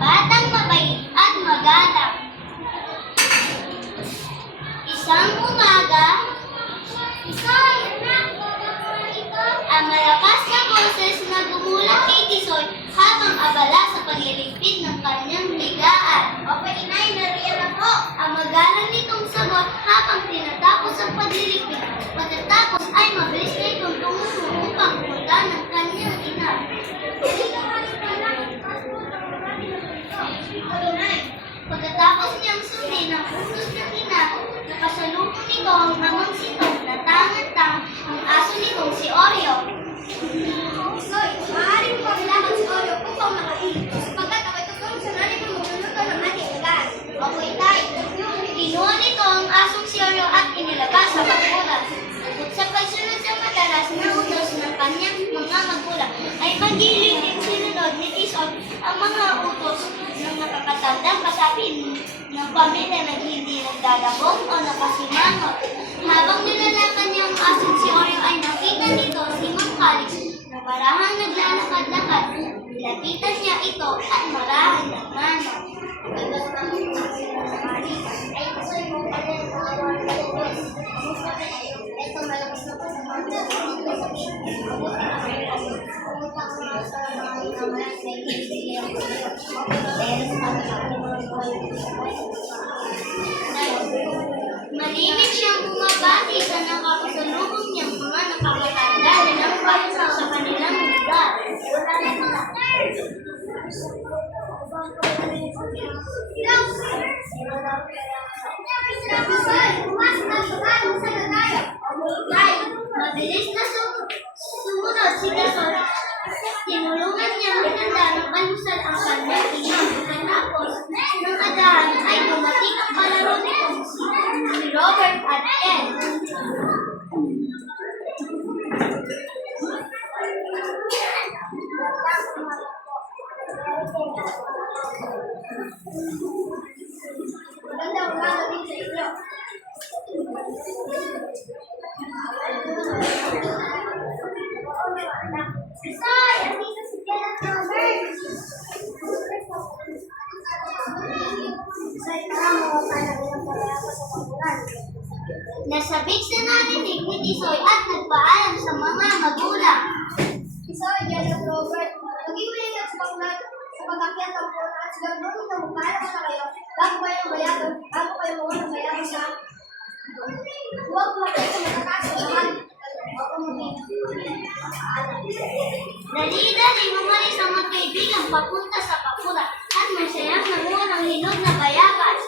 batang mabait at magalang. Isang umaga, ang malakas na boses na gumulat kay Tisoy habang abala sa pagliligpit ng kanyang bigaan. Okay, inay, nariyan ako. Ang magalang nitong sagot habang tinatapos ang pagliligpit. Pagkatapos ay mabilis na itong tumungo upang punta ng kanyang ina. Pagkatapos niyang sundin ang utos ng ina, nakasalubong nito ang amang sitong na tangan-tang ang aso nitong si Oreo. Soy, maaari mo pang ilakad si Oreo upang makain, sapagkat ako'y tutulong sa nanay mo magluluto ng ating ulan. Okay, tay. Kinuha nito ang asong si Oreo at inilabas sa bakuran. At sa pagsunod sa madalas na utos ng kanyang mga magulang, ay magiling din sinunod ni Tisoy ang mga utos ng nakakatandang kasabi ng pamilya na hindi nagdalabong o nakasimangot. Habang nilalakad niya ang asong si Oreo ay nakita nito si Mang Calix na parahang naglalakad-lakad. Nilapitan niya ito at marahang nagmano. Malimit siyang bumabati sa nakapasalubong niyang mga nakakatanda na nampay sa kanilang lugar. Mabilis na sumunod si Tisoy. Tinulungan niya maganda ng alusal ang kanyang ina. Pagkatapos ng adaan ay dumating ang palaro nitong si Robert at Ed. Maganda umaga din sa inyo. Tisoy! Andito si Ed at Robert! Tisoy, tara mo para ilang pala ako sa pagkulan. Nasabik sa narinig ni Tisoy at nagpaalam sa mga magulang. Tisoy, Ed at Robert, mag-iwin ka sa pagkakyat ang pula at silang nung namukala sa kayo bago kayo mawala ng bayaran sa huwag mo kayo sa matataas sa lahat. Dali-dali umalis ang magkaibigan papunta sa pakura at masayang nanguha ng hinog na bayabas.